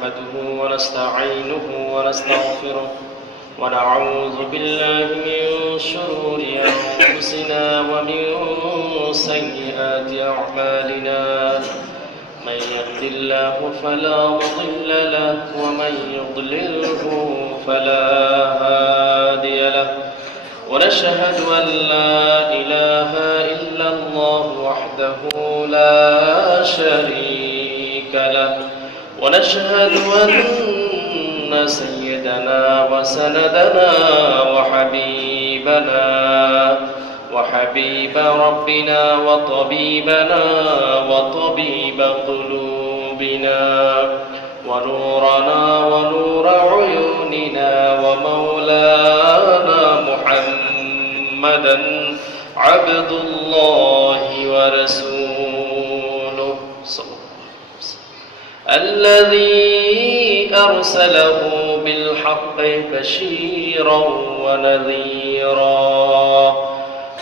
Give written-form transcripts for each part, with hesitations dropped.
نحمده ونستعينه ونستغفره ونعوذ بالله من شرور أنفسنا ومن سيئات أعمالنا من يهد الله فلا مضل له ومن يضلله فلا هادي له ونشهد أن لا إله إلا الله وحده لا شريك له ونشهد أن سيدنا وسندنا وحبيب ربنا وطبيبنا وطبيب قلوبنا ونورنا ونور عيوننا ومولانا محمدا عبد الله ورسوله صلى الله عليه وسلم الذي أرسله بالحق بشيرا ونذيرا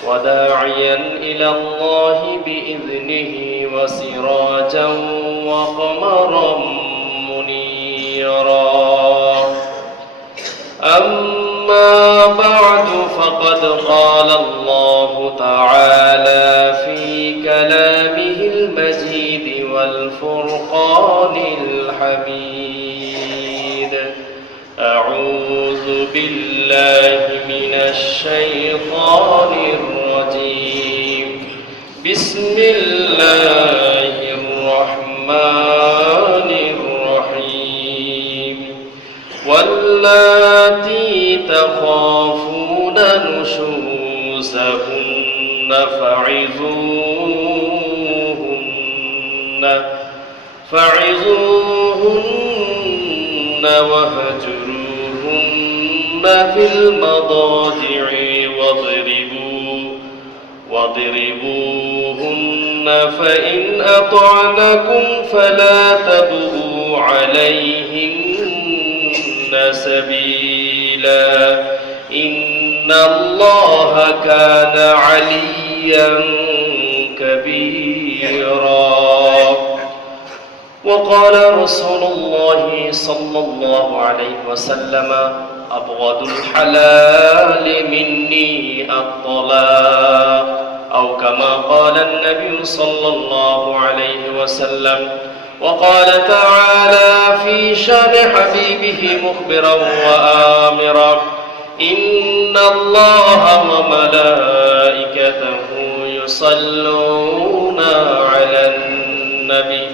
وداعيا إلى الله بإذنه وسراجا وقمرا منيرا أما بعد فقد قال الله تعالى في كلامه المجيد والفرقان الحميد أعوذ بالله من الشيطان الرجيم بسم الله الرحمن الرحيم واللاتي تخافون نشوزهن فعظوهن وهجروهن في المضاجع واضربوهن فإن أطعنكم فلا تبغوا عليهن سبيلا إن الله كان عليا كبيرا وقال رسول الله صلى الله عليه وسلم أبغض الحلال مني الطلاق أو كما قال النبي صلى الله عليه وسلم وقال تعالى في شان حبيبه مخبرا وآمرا إن الله وملائكته يصلون على النبي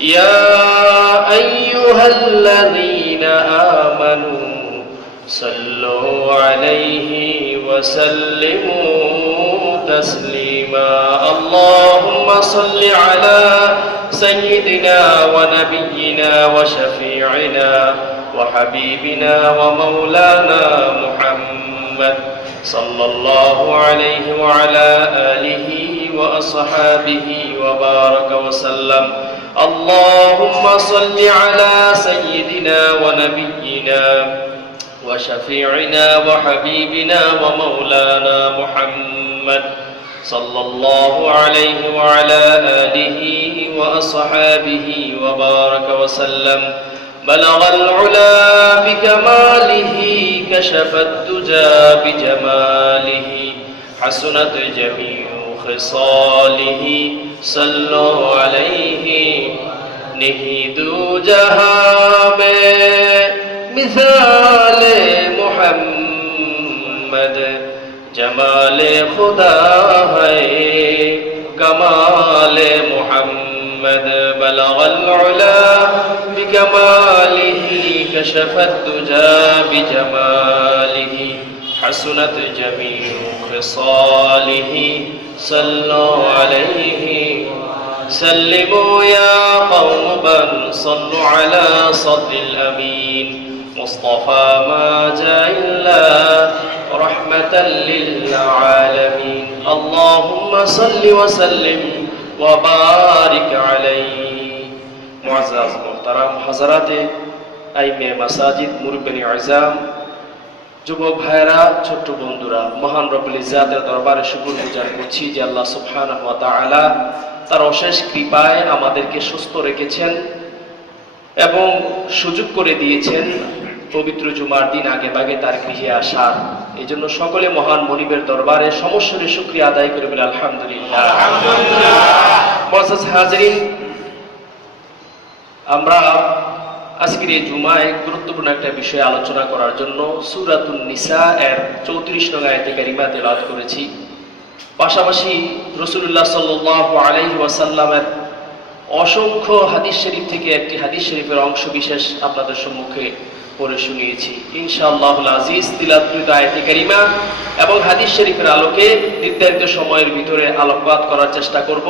يا أيها الذين آمنوا صلوا عليه وسلموا تسليما اللهم صل على سيدنا ونبينا وشفيعنا وحبيبنا ومولانا محمد صلى الله عليه وعلى آله وأصحابه وبارك وسلم اللهم صل على سيدنا ونبينا وشفيعنا وحبيبنا ومولانا محمد صلى الله عليه وعلى آله وأصحابه وبارك وسلم بلغ العلا بكماله كشف الدجى بجماله حسنت جميع خصاله صلوا عليه نہیں دو جہاں میں مثال محمد جمال خدا ہے کمال محمد بلغ العلا بکمالہ کشف الدجى بجمالہ حسنت جميع خصاله صلوا عليه سلموا يا قوم بل صلوا على صدر الأمين مصطفى ما جاء إلا رحمة للعالمين اللهم صل وسلم وبارك عليه معزز محترم حضرات أئمة مساجد মুরব্বিনী আযম যুবক ভাইরা ছোট বন্ধুরা মহান রব্বুল ইজ্জাতের দরবারে শুকর গুজার করছি যে আল্লাহ সুবহানাহু ওয়া তাআলা তার অশেষ কৃপায় আমাদেরকে সুস্থ রেখেছেন এবং সুযোগ করে দিয়েছেন পবিত্র জুমার দিন আগে ভাগে তার গৃহে আসার। এই জন্য সকলে মহান মনিবের দরবারে সমস্বরে শুকরিয়া আদায় করে বলে আলহামদুলিল্লাহ। মুআজ্জাজ হাজিরিন, আমরা আজকের এই জুমায় গুরুত্বপূর্ণ একটা বিষয় আলোচনা করার জন্য সূরাতুন নিসা এর 34 নং আয়াতে কারিমা তেলাওয়াত করেছি। পাশাপাশি রাসূলুল্লাহ সাল্লাল্লাহু আলাইহি ওয়াসাল্লামের অসংখ্য হাদিস শরীফ থেকে একটি হাদিস শরীফের অংশ বিশেষ আপনাদের সম্মুখে পড়ে শুনিয়েছি। ইনশাআল্লাহুল আজিজ তিলাওয়াতকৃত আয়াতে কারিমা এবং হাদিস শরীফের আলোকে নির্ধারিত সময়ের ভিতরে আলোকপাত করার চেষ্টা করব।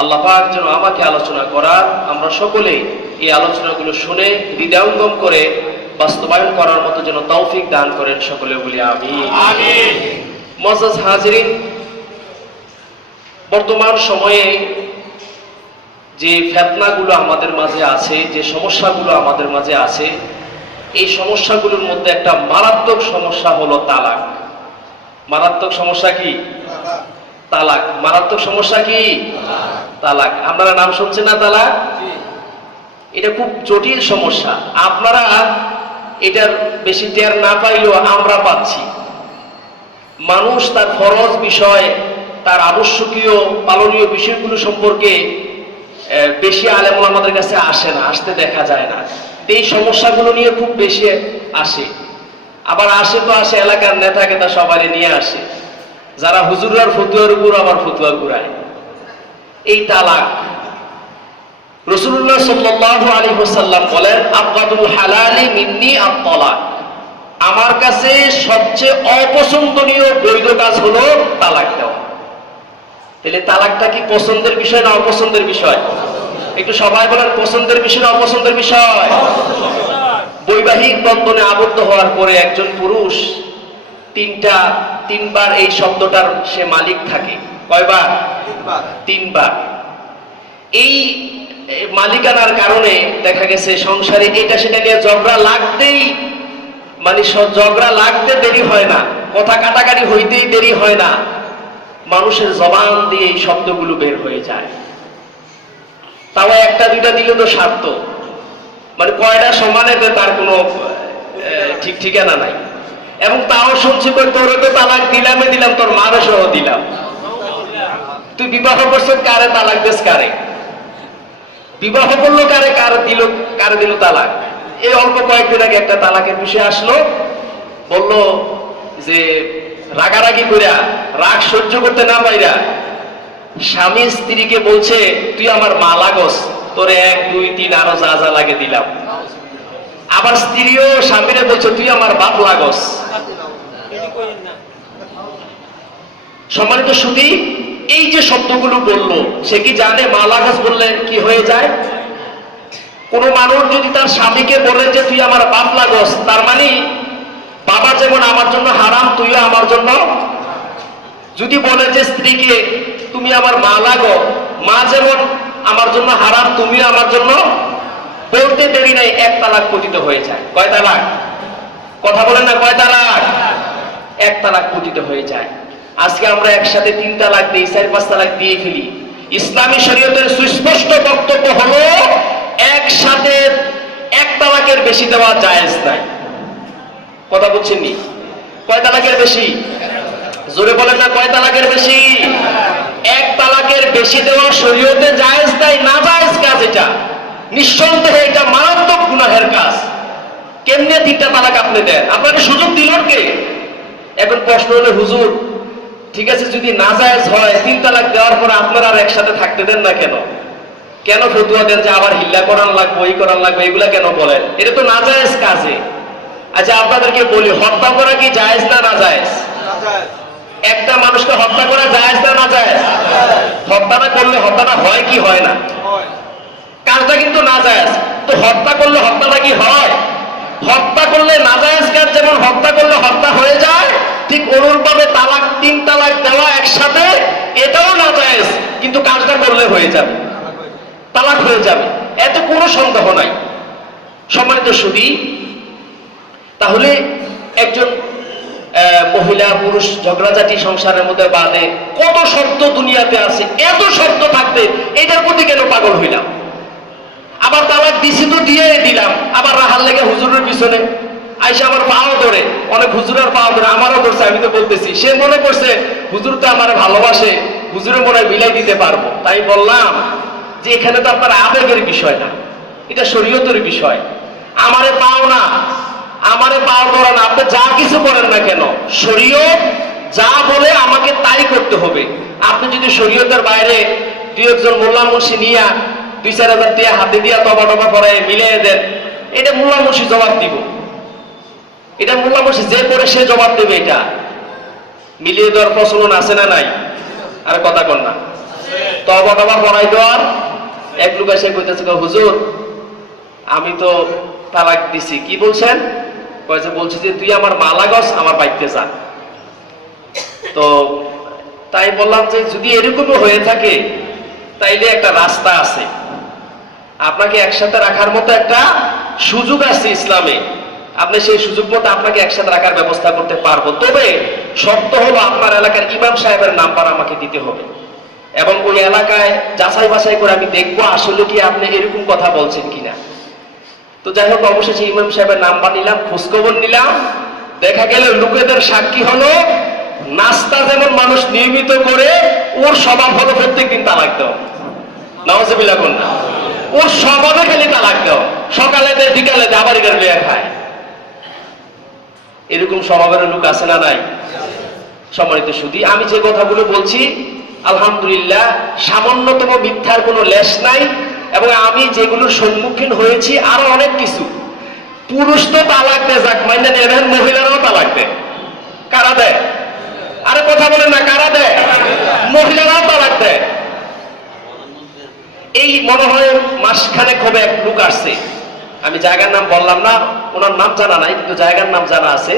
আল্লাহ পাক যেন আমাকে আলোচনা করার, আমরা সকলে এই আলোচনাগুলো শুনে হৃদয়ঙ্গম করে বাস্তবায়ন করার মতো যেন তৌফিক দান করেন, সকলে বলি আমিন। আমিন। মুআজ্জাজ হাজিরিন, বর্তমান সময়ে যে ফিতনাগুলো আমাদের মাঝে আছে, যে সমস্যাগুলো আমাদের মাঝে আছে, এই সমস্যাগুলোর মধ্যে একটা মারাত্মক সমস্যা হলো তালাক। মারাত্মক সমস্যা কি? তালাক। মারাত্মক সমস্যা কি? তালাক। আপনারা নাম শুনছেন না তালাক? এটা খুব জটিল সমস্যা। আপনারা এটার বেশি টের না পাইলেও আমরা পাচ্ছি। মানুষ তার ফরজ বিষয়, তার আবশ্যকীয় পালনীয় বিষয়গুলো সম্পর্কে বেশি আলেম ওলামাদের কাছে আসে না, আসতে দেখা যায় না। এই সমস্যাগুলো নিয়ে খুব বেশি আসে। আবার আসে তো আসে এলাকার নেতাকে তা সবাই নিয়ে আসে, যারা হুজুরার ফতুয়ার উপর আবার ফতুয়া ঘুরায়। এই তালাক, রাসূলুল্লাহ সাল্লাল্লাহু আলাইহি ওয়াসাল্লাম বলেন, আবগাদুল হালালি মিন্নি আত-তালাক। আমার কাছে সবচেয়ে অপছন্দনীয় বৈধ কাজ হলো তালাক দেওয়া। তাহলে তালাকটা কি পছন্দের বিষয় না অপছন্দের বিষয়? একটু সবাই বলেন, পছন্দের বিষয় না অপছন্দের বিষয়? বৈবাহিক বন্ধনে আবদ্ধ হওয়ার পরে একজন পুরুষ তিনবার এই শব্দটার সে মালিক থাকে। কয়বার? তিনবার। এই মালিকানার কারণে দেখা গেছে সংসারে এটা সেটা নিয়ে ঝগড়া লাগতেই, মানে ঝগড়া লাগতে দেরি হয় না, কথা কাটাকাটি হইতেই দেরি হয় না, মানুষের জবান দিয়ে এই শব্দগুলো বের হয়ে যায়। তাও একটা দুইটা দিলে তো স্বার্থ, মানে কয়টা সমানে তার কোনো ঠিক ঠিকানা নাই। এবং তাও শুনছি তোর তো তালাক দিলামে দিলাম, তোর মারও সহ দিলাম। তুই বিবাহ করছিস কারে, তালাক দিস কারে? বিবাহ করলো কারে, কারে দিল তালাক? এই অল্প কয়েকদিন আগে একটা তালাকের বিষয় আসলো, বললো যে রাগারাগি কইরা, রাগ সহ্য করতে না পাইরা স্বামী স্ত্রীকে বলছে, তুই আমার মা লাগস, তোরে 1 2 3 আরো যা যা লাগে দিলাম। আবার স্ত্রীও স্বামীরে বলছে, তুই আমার বাপ লাগস। সম্মানিত সুধী, এই যে শব্দগুলো বললো, সে কি জানে মা লাগস বললে কি হয়ে যায়? কোন মানুষ যদি তার স্বামীকে বলে যে তুই আমার বাপ লাগস, তার মানে বাবা যেমন আমার জন্য হারাম, তুইও আমার জন্য। যদি বলে যে স্ত্রীকে তুমি আমার মা লাগো, মা যেমন আমার জন্য হারাম, তুমিও আমার জন্য, বলতে দেরি নাই 1 তালাক পতিত হয়ে যায়। কয় তালাক? কথা বলেন না, কয় তালাক? 1 তালাক পতিত হয়ে যায়। আজকে আমরা একসাথে 3 তালাক দিই, 4 5 তালাক দিয়ে ফেলি। ইসলামী শরীয়তের সুস্পষ্ট বক্তব্য হলো একসাথে 1 তালাকের বেশি দেওয়া জায়েজ নাই। কথা বুঝছেন নি? কয় তালাকের বেশি? জোরে বলেন না, কয় তালাকের বেশি? 1 তালাকের বেশি দেওয়া শরীয়তে জায়েজ নাই, না জায়েজ কাজ এটা। নিঃসন্দেহে এটা মারাত্মক গুনাহের কাজ। কেমনে 3টা তালাক আপনি দেন? আপনাকে সুযোগ দিল কে? এখন প্রশ্ন হলো, হুজুর ঠিক আছে, যদি না জায়েজ হয় 3 তালাক দেওয়ার পর আপনারা আর একসাথে থাকতে দেন না কেন? কেন ফতুয়া দেন যে আবার হিল্লা করান লাগবে, ওই করান লাগবে, এগুলা কেন বলেন? এটা তো না জায়েজ কাজে। আচ্ছা আপনাদেরকে বলি, হত্যা করা কি জায়েজ না না জায়েজ? একটা মানুষকে হত্যা করা জায়েজ না না জায়েজ? হত্যা না করলে হত্যাটা হয় কি হয় না? কাজটা কিন্তু না জায়েজ। তো হত্যা করলে হত্যাটা কি হয়? হত্যা করলে না জায়েজ কাজ যেমন হত্যা করলে হত্যা হয়ে যায়, ঠিক অনুরূপভাবে তালাক 3 তালাক দেওয়া একসাথে এটাও না জায়েজ, কিন্তু কাজটা করলে হয়ে যাবে, তালাক হয়ে যাবে, এত কোনো সন্দেহ নাই। সম্মানিত সুধী, তাহলে একজন মহিলা পুরুষ ঝগড়াঝাটি সংসারের মধ্যে বাঁধে, কত শর্ত দুনিয়াতে আছে, এত শর্ত থাকতে এটার প্রতি কেন পাগল হইলাম? আবার তালাক দিছি তো দিয়ে দিলাম, আবার রাহার লেগে হুজুরের পিছনে আইসা আমার পাও ধরে, অনেক হুজুরের পাও ধরে, আমারও ধরছে, আমি তো বলতেছি। সে মনে করছে হুজুর তো আমার ভালোবাসে, হুজুরে মনে হয় মিলাই দিতে পারবো। তাই বললাম যে এখানে তো আপনার আবেগের বিষয় না, এটা শরীয়তের বিষয়। আমারে পাও না, আমারে পাও ধরা না, আপনি যা কিছু করেন না কেন, শরীয়ত যা বলে আমাকে তাই করতে হবে। আপনি যদি শরীয়তের বাইরে দুই একজন মোল্লা মুন্সি নিয়া 2-4 হাজার দিয়ে হাতে দিয়া তবা টবা পরে মিলিয়ে দেন, এটা মোল্লা মুন্সি জবাব দিব, এটা মোল্লা মুন্সি যে করে সে জবাব দেবে। এটা মিলিয়ে দেওয়ার প্রচলন আছে না নাই? আর কথা কর না, তবা টবা পড়াই দেওয়ার। এক লোক এসে কইতেছে, হুজুর আমি তো তালাক দিছি। কি বলছেন? বলছি যে তুই আমার মালা গছ, আমার বাইতে যা। তো তাই বললাম যে যদি এরকমও হয়ে থাকে তাইলে একটা রাস্তা আছে, আপনাকে একসাথে রাখার মতো একটা সুযোগ আছে ইসলামে। আপনি সেই সুযোগ মতো আপনাকে একসাথে রাখার ব্যবস্থা করতে পারবো। তবে শর্ত হলো আপনার এলাকার ইমাম সাহেবের নাম্বার আমাকে দিতে হবে, এবং ওই এলাকায় যাচাই বাছাই করে আমি দেখবো আসলে কি আপনি এরকম কথা বলছেন কিনা। তো যাই হোক, অবশেষে ইমাম সাহেবের নাম্বার নিলাম, খোঁজখবর নিলাম। দেখা গেল লোকেদের সাক্ষী হলো নাস্তা যেমন মানুষ নিয়মিত করে, ওর স্বভাব হলো প্রত্যেকদিন তালাক দাও। নাউজুবিল্লাহ কোন না, ওর স্বভাবে খালি তালাক দাও, সকালে দেয় বিকালে দেয়, আবার এগার লিয়া খায়। এরকম স্বভাবের লোক আছে না নাই? সম্মানিত সুধী, আমি যে কথাগুলো বলছি আলহামদুলিল্লাহ সামান্যতম মিথ্যার কোনো লেশ নাই, এবং আমি যেগুলোর সম্মুখীন হয়েছি আরো অনেক কিছু। পুরুষ তো তালাক দেয়, যাক মাইনা নেবেন, মহিলারাও তালাক দেয়। কারা দেয়? আরে কথা বলেন না, কারা দেয়? মহিলারাও তালাক দেয়। এই মনে হয় মাসখানেক হবে এক লোক আসছে, আমি জায়গার নাম বললাম না, ওনার নাম জানা নাই কিন্তু জায়গার নাম জানা আছে।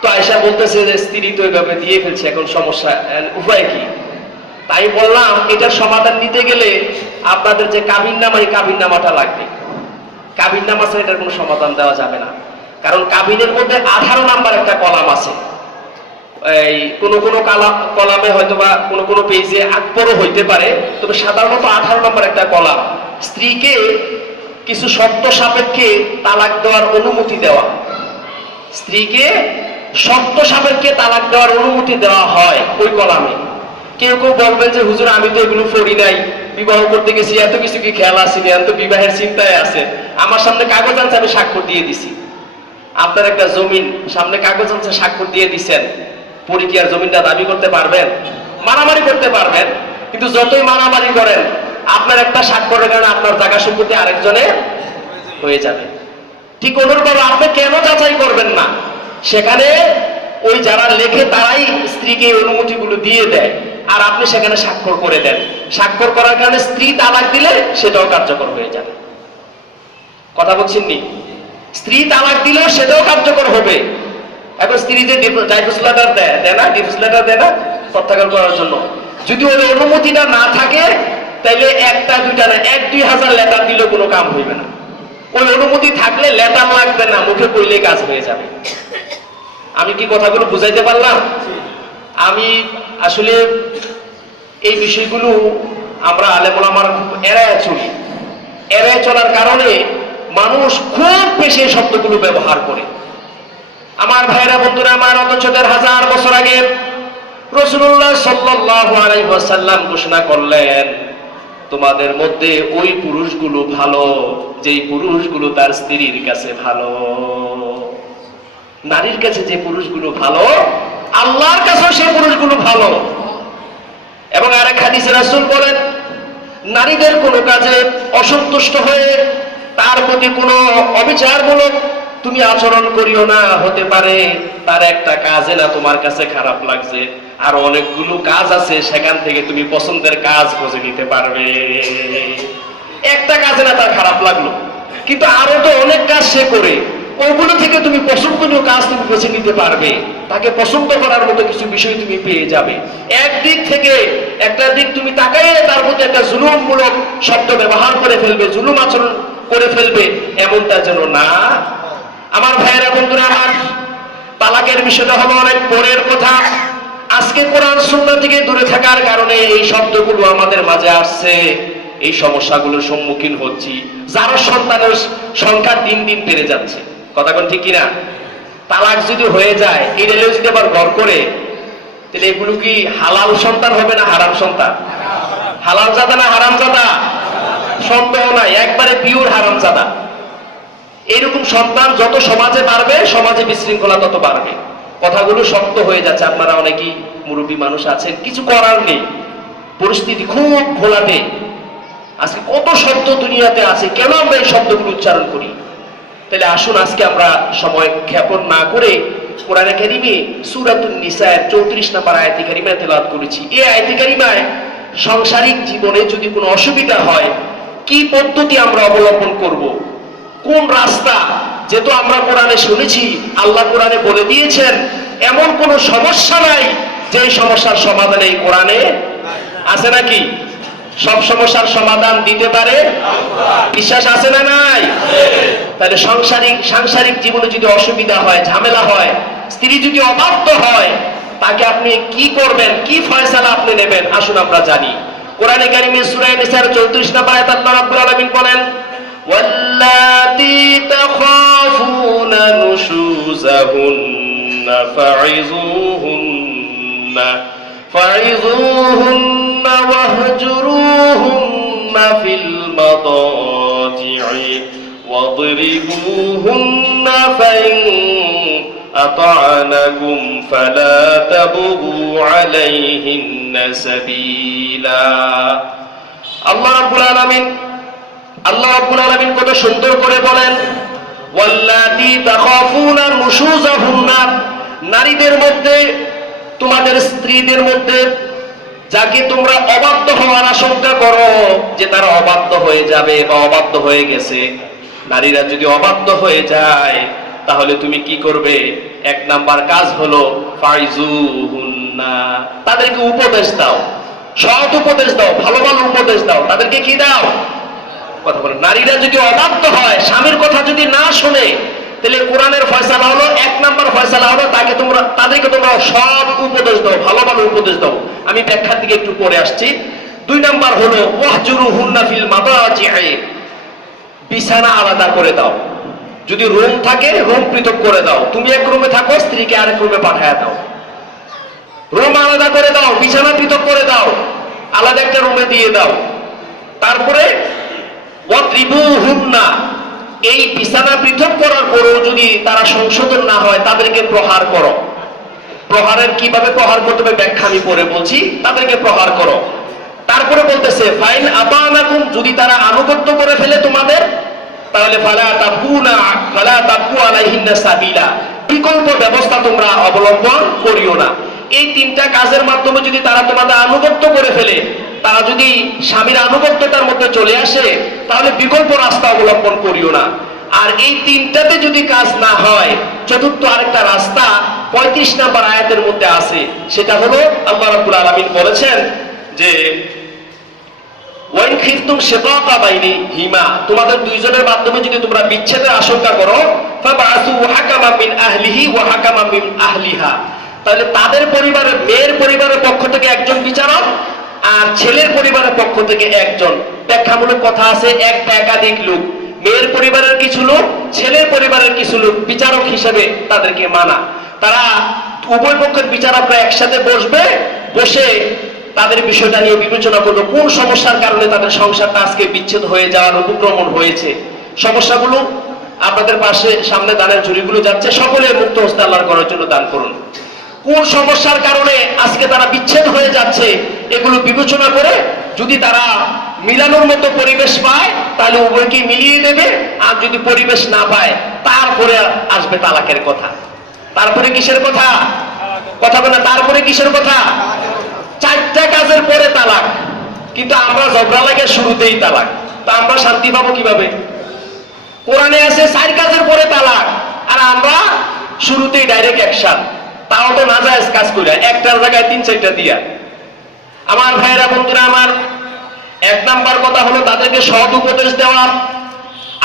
তো আয়েশা বলতেছে যে স্ত্রী তো এইভাবে দিয়ে ফেলছে, এখন সমস্যা, উপায় কি? তাই বললাম এটার সমাধান নিতে গেলে আপনাদের যে কাবিননামা, এই কাবিননামাটা লাগবে। কাবিননামা ছাড়া এটার কোনো সমাধান দেওয়া যাবে না, কারণ কাবিনের মধ্যে 18 নাম্বার একটা কলাম আছে। এই কোন কোন কলামে হয়তো বা কোন পেজে আকবরও হইতে পারে, তবে সাধারণত 18 নম্বর একটা কলাম। স্ত্রীকে কিছু শর্ত সাপেক্ষে তালাক দেওয়ার অনুমতি দেওয়া, স্ত্রীকে শর্ত সাপেক্ষে তালাক দেওয়ার অনুমতি দেওয়া হয় ওই কলামে। কেউ কেউ বলবেন যে হুজুর আমি তো এগুলো পড়ি নাই, বিবাহ করতে গেছি, এত কিছু কি খেয়াল আসেনি, এত বিবাহের চিন্তায় আছে। আমার সামনে কাগজ আনছে, আমি স্বাক্ষর দিয়ে দিছি। আপনার একটা জমিন সামনে কাগজ আনছে, স্বাক্ষর দিয়ে দিছেন, পরে কি আর জমিনটা দাবি করতে পারবেন? মারামারি করতে পারবেন, কিন্তু যতই মারামারি করেন আপনার একটা স্বাক্ষরের কারণে আপনার জায়গা সম্পত্তি আরেকজনের হয়ে যাবে। ঠিক অনুরূপভাবে আপনি কেন যাচাই করবেন না? সেখানে ওই যারা লেখে তারাই স্ত্রীকে এই অনুমতিগুলো দিয়ে দেয়, আর আপনি সেখানে স্বাক্ষর করে দেন। স্বাক্ষর করার কারণে স্ত্রী তালাক দিলে সেটাও কার্যকর হয়ে যাবে। কথা বলছেন নি? স্ত্রী তালাক দিলেও সেটাও কার্যকর হবে। এখন স্ত্রী যে ডাইভোর্স লেটার দেয় না, ডিভোর্স লেটার দেয় না প্রত্যাহার করার জন্য, যদি ওই অনুমতিটা না থাকে তাইলে একটা দুইটা না 1-2 হাজার লেটার দিলেও কোনো কাম হইবে না। ওই অনুমতি থাকলে লেটার লাগবে না, মুখে কইলেই কাজ হয়ে যাবে। আমি কি কথাগুলো বুঝাইতে পারলাম? আমি আসলে এই বিষয়গুলো আমরা আলেম ওলামারা খুব এড়ায় চলি। এড়ায় চলার কারণে মানুষ খুব বেশি এই শব্দগুলো ব্যবহার করে। আমার ভাইরা বন্ধুরা আমার, অথচ 1000 বছর আগে রাসূলুল্লাহ সাল্লাল্লাহু আলাইহি ওয়াসাল্লাম ঘোষণা করলেন, তোমাদের মধ্যে ওই পুরুষগুলো ভালো যেই পুরুষগুলো তার স্ত্রীর কাছে ভালো। নারীর কাছে যে পুরুষগুলো ভালো, আল্লাহর কাছেও সেই পুরুষগুলো ভালো। এবং আরেক হাদিসে রাসূল বলেন, নারীদের কোনো কাজে অসন্তুষ্ট হয়ে তার প্রতি কোনো অবিচারমূলক তুমি আচরণ করিও না। হতে পারে তার একটা কাজে না তোমার কাছে খারাপ লাগছে, আর অনেকগুলো কাজ আছে সেখান থেকে তুমি পছন্দের কাজ খুঁজে নিতে পারবে। একটা কাজে না তার খারাপ লাগলো, কিন্তু আরো তো অনেক কাজ সে করে, ওগুলো থেকে তুমি পছন্দনীয় কাজ তুমি বেছে নিতে পারবে। তাকে পছন্দ করার মতো কিছু বিষয় তুমি পেয়ে যাবে। একদিক থেকে একটা দিক তুমি তাকাইয়ে তার প্রতি একটা জুলুমমূলক শব্দ ব্যবহার করে ফেলবে, জুলুম আচরণ করে ফেলবে, এমনটা যেন না। আমার ভাইয়েরা বন্ধুরা আমার, তালাকের বিষয়টা হলো অনেক পরের কথা। আজকে কোরআন সুন্নাহ থেকে দূরে থাকার কারণে এই শব্দগুলো আমাদের মাঝে আসছে। এই সমস্যাগুলোর সম্মুখীন হচ্ছি। যারা সন্তানের সংখ্যা দিন দিন বেড়ে যাচ্ছে, কথা কোন ঠিক কিনা? তালাক যদি হয়ে যায়, এটা যদি আবার ঘর করে, তাহলে এগুলো কি হালাল সন্তান হবে না হারাম সন্তান? হালাল জাদা না হারাম জাদা? সন্দেহ নাই, একবারে পিওর হারাম জাদা। এইরকম সন্তান যত সমাজে বাড়বে, সমাজে বিশৃঙ্খলা তত বাড়বে। কথাগুলো শক্ত হয়ে যাচ্ছে। আপনারা অনেকেই মুরব্বী মানুষ আছেন, কিছু করার নেই, পরিস্থিতি খুব ঘোলাটে। আজকে কত শব্দ দুনিয়াতে আছে, কেন আমরা এই শব্দগুলো উচ্চারণ করি? তাহলে আসুন আজকে আমরা সময় ক্ষেপণ না করে কোরআনে কারিমে সূরাতুন নিসার 34 নম্বর আয়াতে কারিমা তেলাওয়াত করেছি। এই আয়াতে কারিমায় সাংসারিক জীবনে যদি কোনো অসুবিধা হয়, কি পদ্ধতি আমরা অবলম্বন করব, কোন রাস্তা, যেহেতু আমরা কোরআনে শুনেছি, আল্লাহ কোরআনে বলে দিয়েছেন এমন কোন সমস্যা নাই যে সমস্যার সমাধান এই কোরআনে আছে নাকি? সব সমস্যার সমাধান দিতে পারে বিশ্বাস আছে না নাই? তাহলে সাংসারিক জীবনে যদি অসুবিধা হয়, ঝামেলা হয়, স্ত্রী যদি অবাধ্য হয়, তাকে আপনি কি করবেন, কি ফয়সালা আপনি নেবেন? আসুন আমরা জানি। কোরআনে কারিমে সূরা নিসার 34 নম্বর আয়াত আল্লাহ রাব্বুল আলামিন বলেন, ওয়াল্লাতী তাখাফুনা নুশুযাহুন্না ফাইযুহুন্না ওয়াহজুরুহুন্না ফিল মাদাজি'i ওয়াদরিবুহুন্না ফাইন আতা'নাকুম ফালা তাবগু আলাইহিন্না সাবিলা। আল্লাহ রাব্বুল আলামিন কত সুন্দর করে বলেন, ওয়াল্লাতী তাখাফুনা নুশুযাহুন্না, নারীদের মধ্যে, তোমাদের স্ত্রীদের মধ্যে যাকে তোমরা অবাধ্য হওয়ার আশঙ্কা করো যে তারা অবাধ্য হয়ে যাবে বা অবাধ্য হয়ে গেছে, নারীরা যদি অবাধ্য হয়ে যায় তাহলে তুমি কি করবে? এক নাম্বার কাজ হলো ফাইজুহুন্না, তাদেরকে উপদেশ দাও, সৎ উপদেশ দাও, ভালো ভালো উপদেশ দাও। তাদেরকে কি দাও? কথা বলেন। নারীরা যদি অবাধ্য হয়, স্বামীর কথা যদি না শোনে, তাহলে কোরআনের ফয়সালা হলো, এক নাম্বার ফয়সালা হলো তাদেরকে তোমরা সৎ উপদেশ দাও, ভালো ভালো উপদেশ দাও। আমি ব্যাখ্যার দিকে একটু পরে আসছি। 2 নাম্বার হলো ওয়াহজুরুহুন্না ফিল মাদাজি'i, বিছানা আলাদা করে দাও। যদি রুম থাকে, রুম পৃথক করে দাও। তুমি এক রুমে থাকো, স্ত্রীকে আরেক রুমে পাঠায় দাও। রুম আলাদা করে দাও, বিছানা পৃথক করে দাও, আলাদা একটা রুমে দিয়ে দাও। তারপরে ওয়াদরিবুহুন্না, এই বিছানা পৃথক করার পরেও যদি তারা সংশোধন না হয়, তাদেরকে প্রহার করো। প্রহারের কিভাবে প্রহার করতে হবে ব্যাখ্যা আমি পরে বলছি। তাদেরকে প্রহার করো। তারপরে বলতেছে ফাইন আতা'নাকুম, যদি তারা আনুগত্য করে ফেলে তোমাদের, তাহলে ফালা তাবগু আলাইহিন্না সাবিলা, বিকল্প ব্যবস্থা তোমরা অবলম্বন করিও না। এই 3টা কাজের মাধ্যমে যদি তারা তোমাদের আনুগত্য করে ফেলে, তারা যদি স্বামীর আনুগত্যতার মধ্যে চলে আসে, তাহলে বিকল্প রাস্তা অবলম্বন করিও না। আর এই 3টাতে যদি কাজ না হয়, চতুর্থ আরেকটা রাস্তা 35 নম্বর আয়াতের মধ্যে আছে। সেটা হলো আল্লাহ রাব্বুল আলামিন বলেছেন যে ওয়াইন খিফতুম শিকাকা বাইনিহিমা, তোমাদের দুইজনের মাধ্যমে যদি তোমরা বিচ্ছেদের আশঙ্কা করো, ফাবাসু হাকামান মিন আহলিহি ওয়া হাকামান মিন আহলিহা, তাহলে তাদের পরিবারের, মেয়ের পরিবারের পক্ষ থেকে একজন বিচারক আর ছেলের পরিবারের পক্ষ থেকে একজন। ব্যাখ্যামূলক কথা আছে, এক বা একাধিক লোক, মেয়ের পরিবারের কিছু লোক, ছেলের পরিবারের কিছু লোক বিচারক হিসেবে তাদেরকে মানা। তারা উভয় পক্ষের বিচারকরা একসাথে বসবে, বসে তাদের বিষয়টা নিয়ে বিবেচনা করবে কোন সমস্যার কারণে তাদের সংসারটা আজকে বিচ্ছেদ হয়ে যাওয়ার উপক্রমণ হয়েছে। সমস্যাগুলো আপনাদের পাশে সামনে দানের ঝুড়িগুলো যাচ্ছে, সকলে মুক্ত হস্তে আল্লাহর ঘরের জন্য দান করুন। কোন সমস্যার কারণে আজকে তারা বিচ্ছেদ হয়ে যাচ্ছে, এগুলো বিবেচনা করে যদি তারা মিলানোর মতো পরিবেশ পায়, তাহলে উভয়কে মিলিয়ে দেবে। আর যদি পরিবেশ না পায়, তারপরে আসবে তালাকের কথা। তারপরে কিসের কথা? কথা বলে তারপরে কিসের কথা? 4টা কাজের পরে তালাক। কিন্তু আমরা ঝগড়া লাগে শুরুতেই তালাক, তা আমরা শান্তি পাবো কিভাবে? কোরআনে আছে 4 কাজের পরে তালাক, আর আমরা শুরুতেই ডাইরেক্ট অ্যাকশন। তাও তো নাজায়েজ কাজ করে, একটার জায়গায় 3-4টা দিয়া। আমার ভাইয়েরা, বন্ধুরা আমার, 1 নাম্বার কথা হলো তাদেরকে সৎ উপদেশ দেওয়া।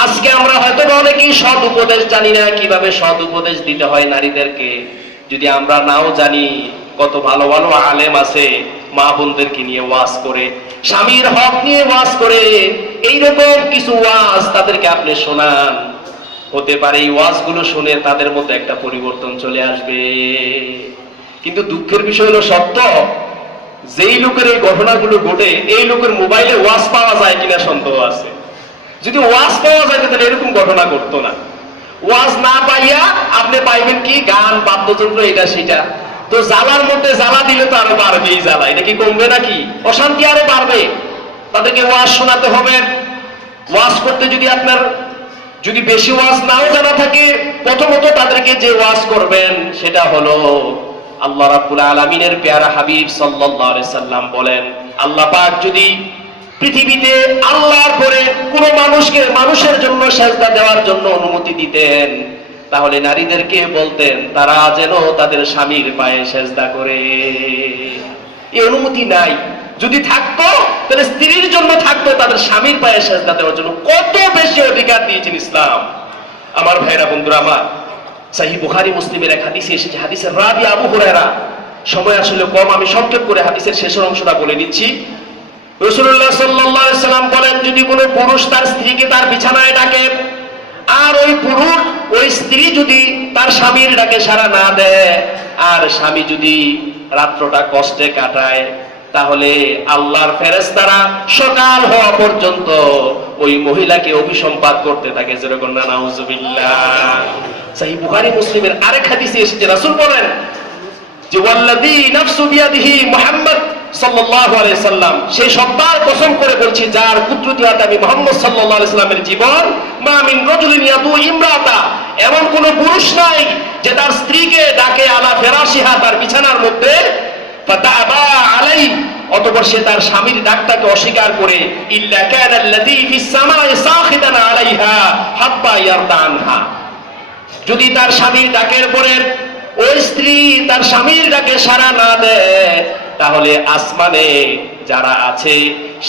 আজকে আমরা হয়তো অনেকেই সৎ উপদেশ জানি না, কিভাবে সৎ উপদেশ দিতে হয় নারীদেরকে। যদি আমরা নাও জানি, কত ভালো ভালো আলেম আছে মা বোনদেরকে নিয়ে ওয়াজ করে, স্বামীর হক নিয়ে ওয়াজ করে, এইরকম কিছু ওয়াজ তাদেরকে আপনি শোনান। হতে পারে এই ওয়াজগুলো শুনে তাদের মধ্যে একটা পরিবর্তন চলে আসবে। কিন্তু দুঃখের বিষয় হলো সত্য, যেই লোকের এই ঘটনাগুলো ঘটে এই লোকের মোবাইলে ওয়াজ পাওয়া যায় কিনা সন্দেহ আছে। যদি ওয়াজ পাওয়া যায় তাহলে এরকম ঘটনা ঘটতো না। ওয়াজ না পাইয়া আপনি পাইবেন কি গান, বাদ্যযন্ত্র, এটা সেটা। তো জ্বালার মধ্যে জ্বালা দিলে তো আরো বাড়বে এই জ্বালা, এটা কি কমবে নাকি? অশান্তি আরো বাড়বে। তাদেরকে ওয়াজ শোনাতে হবে। ওয়াজ করতে যদি বেশি ওয়াজ নাও জানা থাকে, প্রথমত তাদেরকে যে ওয়াজ করবেন সেটা হলো আল্লাহ রাব্বুল আলামিনের পেয়ারা হাবিব সাল্লাল্লাহু আলাইহি সাল্লাম বলেন, আল্লাহ পাক যদি পৃথিবীতে আল্লাহর পরে কোন মানুষের জন্য সেজদা দেওয়ার জন্য অনুমতি দিতেন, তাহলে নারীদেরকে বলতেন তারা যেন তাদের স্বামীর পায়ে সেজদা করে। এই অনুমতি নাই। যদি থাকতো তাহলে স্ত্রীর জন্য থাকতো তাদের স্বামীর পায়ে সেজদা দেওয়ার জন্য। কত বেশি অধিকার দিয়েছেন ইসলাম। আমার ভাইরা, বন্ধুরা আমার, সহিহ বুখারী মুসলিমের এক হাদিসে এসেছে, হাদিসের রাবি আবু হুরায়রা। সময় আসলে কম, আমি সংক্ষেপ করে হাদিসের শেষের অংশটা বলে দিচ্ছি। রাসূলুল্লাহ সাল্লাল্লাহু আলাইহি সাল্লাম বলেন, যদি কোনো পুরুষ তার স্ত্রীকে তার বিছানায় ডাকে, আর ওই স্ত্রী যদি তার স্বামীর ডাকে সাড়া না দেয়, আর স্বামী যদি রাত্রটা কষ্টে কাটায়, তাহলে আল্লাহর ফেরেশতারা সকাল হওয়া পর্যন্ত ওই মহিলাকে অভিসম্পাত করতে থাকে। যেরকম না, নাউজুবিল্লাহ। সহিহ বুখারী মুসলিমের আরেক হাদিসে এসেছে, রাসূল বলেন যে ওয়াল্লাযী নাফসু বিয়াদিহি, মুহাম্মদ সাল্লাল্লাহু আলাইহি সাল্লাম, সেই সত্তার কসম করে বলছি যার কুদরতি হাতে আমি মুহাম্মদ সাল্লাল্লাহু আলাইহি সাল্লামের জীবন, মা মিন রাজুলিন ইয়াদু ইমরাতা, এমন কোন পুরুষ নাই যে তার স্ত্রীকে ডাকে আলা ফিরাশিহা, তার বিছানার মধ্যে, ফাতাবা আলাই, অতঃপর সে তার স্বামীর ডাকটাকে অস্বীকার করে, ইল্লা কানা আল্লাযী ফিস সামাই সাখিতান আলাইহা হাত্তা ইয়ারদা আনহা, যদি তার স্বামীর ডাকের পরে ওই স্ত্রী তার স্বামীর ডাকে সাড়া না দেয়, তাহলে আসমানে যারা আছে,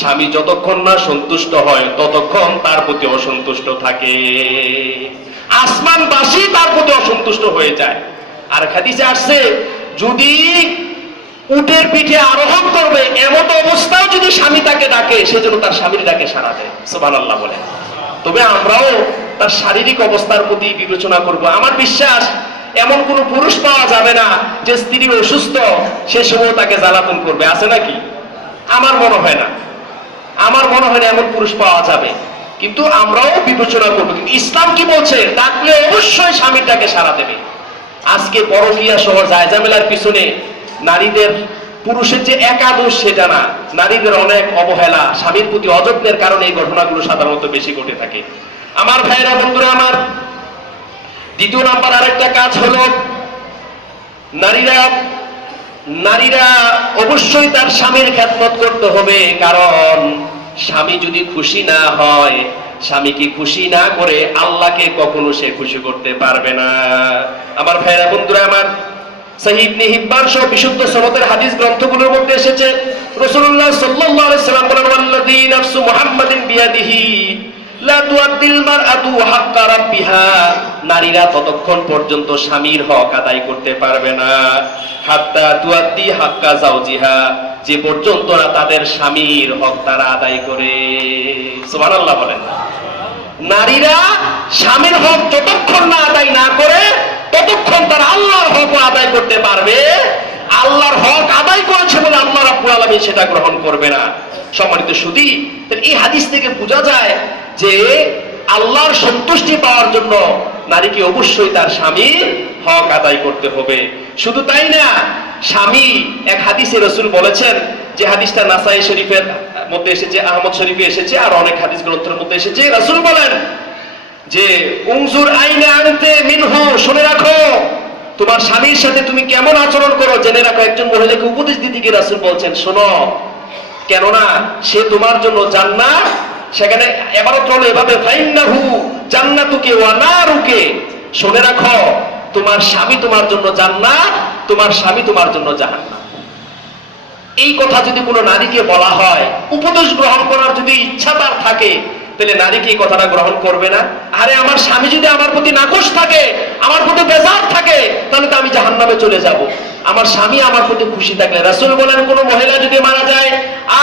স্বামী যতক্ষণ না সন্তুষ্ট হয় ততক্ষণ তার প্রতি অসন্তুষ্ট থাকে। আসমানবাসী তার প্রতি অসন্তুষ্ট হয়ে যায়। আর হাদিসে আসছে, যদি উটের পিঠে আরোহণ করবে এমত অবস্থায় যদি স্বামী তাকে ডাকে, সেজন্য তার স্বামীর ডাকে সাড়া দেয়। সুবহানাল্লাহ বলে। তবে আমরাও তার শারীরিক অবস্থার প্রতি বিবেচনা করব। আমার বিশ্বাস এমন কোন পুরুষ পাওয়া যাবে না যে স্ত্রী অসুস্থ সে সময় তাকে জ্বালাতন করবে, আছে নাকি? আমার মনে হয় না এমন পুরুষ পাওয়া যাবে। কিন্তু আমরাও বিবেচনা করবো। কিন্তু ইসলাম কি বলছে? ডাকলে অবশ্যই স্বামীটাকে সাড়া দেবে। আজকে পরকীয়া সহ জায়জামেলার পিছনে নারীদের, পুরুষের যে একাদোষ সেটা না, নারীদের অনেক অবহেলা, স্বামীর প্রতি অযত্নের কারণে এই ঘটনাগুলো সাধারণত বেশি ঘটে থাকে। আমার ভাইরা, বন্ধুরা আমার, দ্বিতীয় নাম্বার আরেকটা কাজ হলো, নারীরা অবশ্যই তার স্বামীর খেদমত করতে হবে। কারণ স্বামী যদি খুশি না হয়, স্বামীকে খুশি না করে আল্লাহকে কখনো সে খুশি করতে পারবে না। আমার ভাইরা, বন্ধুরা আমার, সহিহ ইবনে হিব্বান সহ বিশুদ্ধ সনদের হাদিস গ্রন্থগুলোর মধ্যে এসেছে, রাসূলুল্লাহ সাল্লাল্লাহু আলাইহি সাল্লাম বলেন, ওয়াল্লাযী নাফসু মুহাম্মাদিন বিয়াদিহি লা তুআদ্দিল মারআতু হাক্কা রাব্বিহা, নারীরা ততক্ষণ পর্যন্ত স্বামীর হক আদায় করতে পারবে না, হাত্তা তুআদ্দি হাক্কা যাওজিহা, যে পর্যন্ত না তাদের স্বামীর হক তারা আদায় করে। সুবহানাল্লাহ বলেন। নারীরা স্বামীর হক যতক্ষণ না আদায় না করে ততক্ষণ তারা আল্লাহর হক আদায় করতে পারবে। আল্লাহর হক আদায় করেছে বলে আল্লাহ রাব্বুল আলামিন সেটা গ্রহণ করবে না। সম্মানিত সুধী, এই হাদিস থেকে বোঝা যায় যে আল্লাহর সন্তুষ্টি পাওয়ার জন্য নারীকে অবশ্যই তার স্বামীর হক আদায় করতে হবে। শুধু তাই না, স্বামী, এক হাদিসে রাসূল বলেছেন, যে হাদিসটা নাসাই শরীফের মধ্যে এসেছে, আহমদ শরীফে এসেছে, আর অনেক হাদিস গ্রন্থের মধ্যে এসেছে, রাসূল বলেন যে উনজুর আইনা আনতে মিনহু, শুনে রাখো তোমার স্বামীর সাথে তুমি কেমন আচরণ করো জেনে রাখো। একজন মহিলাকে উপদেশ দিতে গিয়ে রাসূল বলছেন, শোনো, কেননা সে তোমার জন্য জান্নাত, সেখানে ইবারত হলো এভাবে, ফাইন্নাহু জান্নাতুকে ওয়া নারুকে, শুনে রাখো তোমার স্বামী তোমার জন্য জান্নাত, তোমার স্বামী তোমার জন্য জাহান্নাম। এই কথা যদি কোনো নারীকে বলা হয়, উপদেশ গ্রহণ করার যদি ইচ্ছা তার থাকে, তাহলে নারীকে এই কথাটা গ্রহণ করবে না? আরে আমার স্বামী যদি আমার প্রতি নাখোশ থাকে, আমার প্রতি বেজার থাকে, তাহলে তো আমি জাহান্নামে চলে যাব। আমার স্বামী আমার প্রতি খুশি থাকলে। রাসূল বলেন কোন মহিলা যদি মারা যায়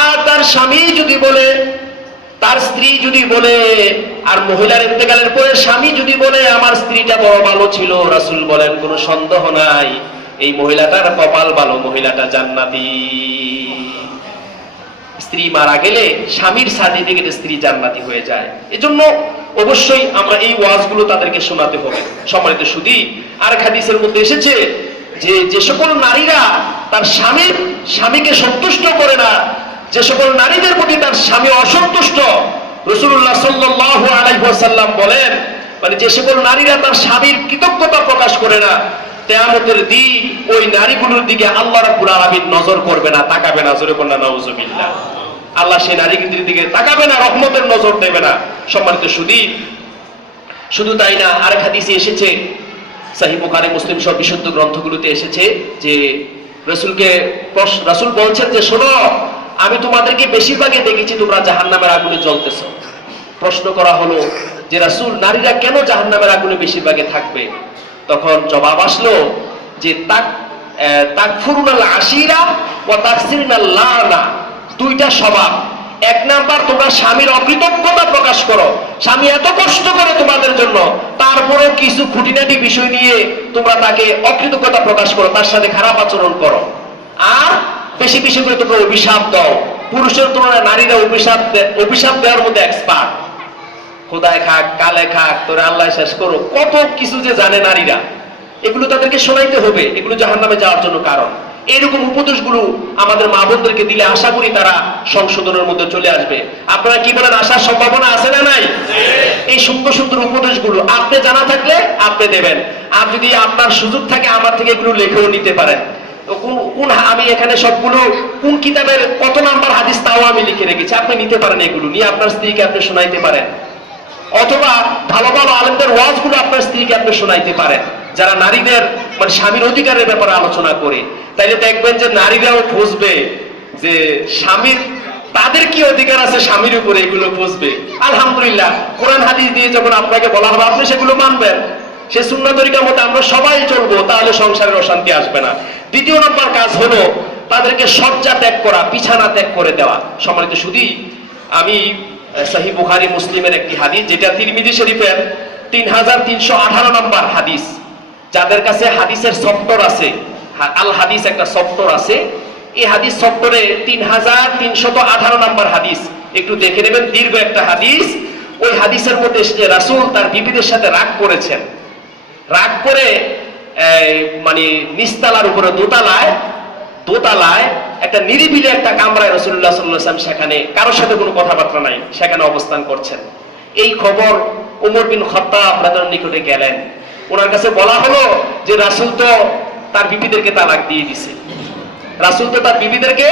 আর তার স্বামী যদি বলে, তার স্ত্রী যদি বলে, আর মহিলার ইন্তেকালের পরে স্বামী যদি বলে আমার স্ত্রীটা বড় ভালো ছিল, রাসূল বলেন কোনো সন্দেহ নাই এই মহিলাটার কপাল ভালো, মহিলাটা জান্নাতি। স্ত্রী মারা গেলে স্বামীর সার্টিফিকেট স্ত্রী জান্নাতি হয়ে যায়। এজন্য অবশ্যই আমরা এই ওয়াজগুলো তাদেরকে শোনাতে হবে। সম্মানিত সুধী, আর হাদিসের মধ্যে এসেছে যে সকল নারীরা তার স্বামীকে সন্তুষ্ট করে না, যে সকল নারীদের প্রতি তার স্বামী অসন্তুষ্ট, রাসূলুল্লাহ সাল্লাল্লাহু আলাইহি ওয়াসাল্লাম বলেন, মানে যে সকল নারীরা তার স্বামীর কৃতজ্ঞতা প্রকাশ করে না, কিয়ামতের দিন ওই নারীগুলোর দিকে আল্লাহ রাব্বুল আলামিন নজর করবে না, তাকাবে না। জোরে বলুন নাউজুবিল্লাহ। আল্লাহ সেই নারীগুলোর দিকে তাকাবে না, রহমতের নজর দেবে না। সম্মানিত সুধী, শুধু তাই না, আরেক হাদিসে এসেছে, সহিহ বুখারী মুসলিম সব বিশুদ্ধ গ্রন্থগুলোতে এসেছে যে রাসূল বলছেন যে শোনো, আমি তোমাদেরকে বেশিরভাগই দেখেছি তোমরা জাহান্নামের আগুনে জ্বলতেছো। প্রশ্ন করা হলো যে রাসূল, নারীরা কেন জাহান্নামের আগুনে বেশিরভাগই থাকবে? তখন জবাব আসলো যে তাকফুরুনাল আশিরা ওয়া তাকসিরুনাল লানা, দুইটা স্বভাব। এক নাম্বার, তোমরা স্বামীর অকৃতজ্ঞতা প্রকাশ করো, স্বামী এত কষ্ট করে তোমাদের জন্য, তারপরে কিছু খুঁটিনাটি বিষয় নিয়ে তোমরা তাকে অকৃতজ্ঞতা প্রকাশ করো, তার সাথে খারাপ আচরণ করো। আর বেশি বেশি করে তোমরা অভিশাপ দাও। পুরুষের তুলনায় নারীরা অভিশাপ দেওয়ার মধ্যে এক্সপার্ট। খোদায় খাক, কালে খাক, তোরে আল্লাহ শেষ করো, কত কিছু যে জানে নারীরা। এগুলো তাদেরকে শোনাইতে হবে, এগুলো জাহান্নামে যাওয়ার জন্য কারণ। এইরকম উপদেশগুলো আমাদের মা বোনদেরকে দিলে আশা করি তারা সংশোধনের মধ্যে চলে আসবে। আপনারা কি বলেন, আসার সম্ভাবনা আছে না নাই? এই সুন্দর সুন্দর উপদেশগুলো আপনি জানা থাকলে আপনি দেবেন, আর যদি আপনার সুযোগ থাকে আমার থেকে এগুলো লেখেও নিতে পারেন। আমি এখানে সবগুলো কোন কিতাবের কত নাম্বার হাদিস তাও আমি লিখে রেখেছি, আপনি নিতে পারেন, এগুলো নিয়ে আপনার স্ত্রীকে আপনি শোনাইতে পারেন, অথবা ভালো ভালো আলেমদের ওয়াজগুলো আপনার স্ত্রীকে আপনি শোনাইতে পারেন, যারা নারীদের মানে স্বামীর অধিকারের ব্যাপারে আলোচনা করে। তাইলে দেখবেন যে নারীরাও বুঝবে যে স্বামীর তাদের কি অধিকার আছে স্বামীর উপরে, এগুলো বুঝবে। আলহামদুলিল্লাহ, কোরআন হাদিস দিয়ে যখন আপনাকে বলা হবে আপনি সেগুলো মানবেন, সে সুন্নাহ তরিকার মতো আমরা সবাই চলবো, তাহলে সংসারের অশান্তি আসবে না। দ্বিতীয় নম্বর কাজ হলো তাদেরকে শয্যা ত্যাগ করা, বিছানা ত্যাগ করে দেওয়া। সম্মানিত সুধী, আমি সহিহ বুখারী মুসলিমের একটি হাদিস, যেটা তিরমিজি শরীফের 3318 নম্বর হাদিস, যাদের কাছে হাদিসের সফটর আছে, আল হাদিস একটা সফটর আছে, এই হাদিস সফটরে 3318 নম্বর হাদিস একটু দেখে নেবেন, দীর্ঘ একটা হাদিস। ওই হাদিসের মধ্যে এসেছে রাসূল তার বিবিদের সাথে রাগ করেছেন, রাগ করে মানে নিচতলার উপরে দোতলায় একটা নিরিবিলি একটা কামরায় রাসূলুল্লাহ সাল্লাল্লাহু আলাইহি ওয়াসাল্লাম সেখানে কারোর সাথে কোনো কথাবার্তা নাই, সেখানে অবস্থান করছেন। এই খবর ওমর বিন খাত্তাব রাদিয়াল্লাহু নিকটে গেলেন। ওনার কাছে বলা হলো যে রাসূল তো তার বিবিদেরকে তালাক দিয়ে দিছে, রাসূল তো তার বিবিদেরকে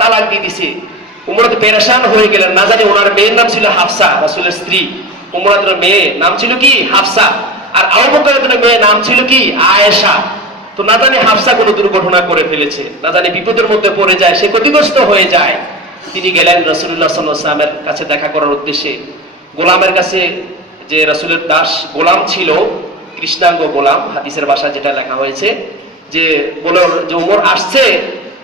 তালাক দিয়ে দিছে। ওমর তো পেরেশান হয়ে গেলেন, না জানি ওনার মেয়ের নাম ছিল হাফসা, রাসূলের স্ত্রী। ওমরের মেয়ে নাম ছিল কি? হাফসা। আর আবু বকরের মেয়ে নাম ছিল কি? আয়েশা। তো না জানি হাফসা কোনো দুর্ঘটনা করে ফেলেছে, না জানি বিপদের মধ্যে পড়ে যায়, সে ক্ষতিগ্রস্ত হয়ে যায়। তিনি গেলেন রাসূলুল্লাহ সাল্লাল্লাহু আলাইহি ওয়াসাল্লামের কাছে দেখা করার উদ্দেশ্যে। গোলামের কাছে, যে রাসূলের দাস গোলাম ছিল, কৃষ্ণাঙ্গ গোলাম, হাদিসের ভাষায় যেটা লেখা হয়েছে, যে বলে যে ওমর আসছে,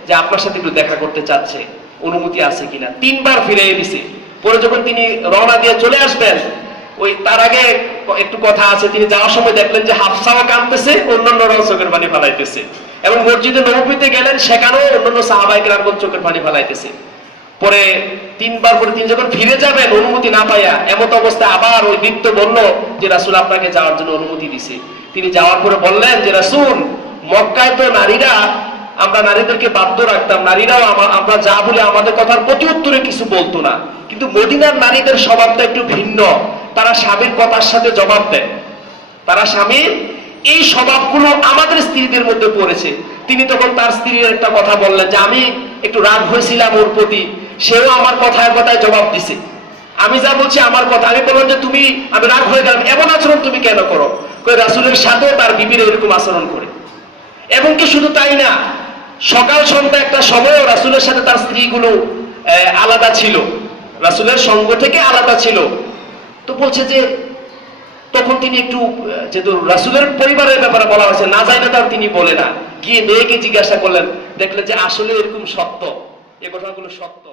যে আপনার সাথে একটু দেখা করতে চাচ্ছে, অনুমতি আছে কিনা। 3 বার ফিরিয়ে দিছে। পরে যখন তিনি রওনা দিয়ে চলে আসবেন, ওই তার আগে একটু কথা আছে, তিনি যাওয়ার সময় দেখলেন যে হাফসাও কাঁদতেছে, অন্যান্যরাও চোখের পানি ফেলাইতেছে। এবং মসজিদে নববীতে গেলেন, সেখানেও অন্যান্য সাহাবায়ে কেরামগণ চোখের পানি ফেলাইতেছে। পরে 3 বার পরে তিনি যখন ফিরে যাবেন অনুমতি না পাইয়া, এমত অবস্থায় আবার ওই বৃদ্ধ বলল যে রাসূল আপনাকে যাওয়ার জন্য অনুমতি দিছে। তিনি যাওয়ার পরে বললেন যে রাসূল, মক্কায় তো নারীরা, আমরা নারীদেরকে বাধ্য রাখতাম, নারীরাও আমরা যা বলি আমাদের কথার প্রতি উত্তরে কিছু বলতো না, কিন্তু মদিনার নারীদের স্বভাবটা একটু ভিন্ন, তারা স্বামীর কথার সাথে জবাব দেয়, তারা স্বামীর এই স্বভাবগুলো আমাদের স্ত্রীদের মধ্যে পড়েছে। তিনি তখন তার স্ত্রীর একটা কথা বললেন যে আমি একটু রাগ হয়েছিলাম ওর প্রতি, সেও আমার কথায় কথায় জবাব দিছে, আমি যা বলছি আমার কথা। আমি বললাম যে আমি রাগ হয়ে গেলাম, এমন আচরণ তুমি কেন করো? রাসূলের সাথেও তার বিবির এরকম আচরণ করে। এবং কি শুধু তাই না, সকাল সন্ধ্যা একটা সময় রাসূলের সাথে তার স্ত্রীগুলো আলাদা ছিল, রাসূলের সঙ্গ থেকে আলাদা ছিল। তো বলছে যে তখন তিনি একটু, যেহেতু রাসূলের পরিবারের ব্যাপারে বলা হয়েছে, না যায় না তার তিনি বলে না, গিয়ে মেয়েকে জিজ্ঞাসা করলেন, দেখলেন যে আসলে এরকম সত্য, এ ঘটনাগুলো সত্য।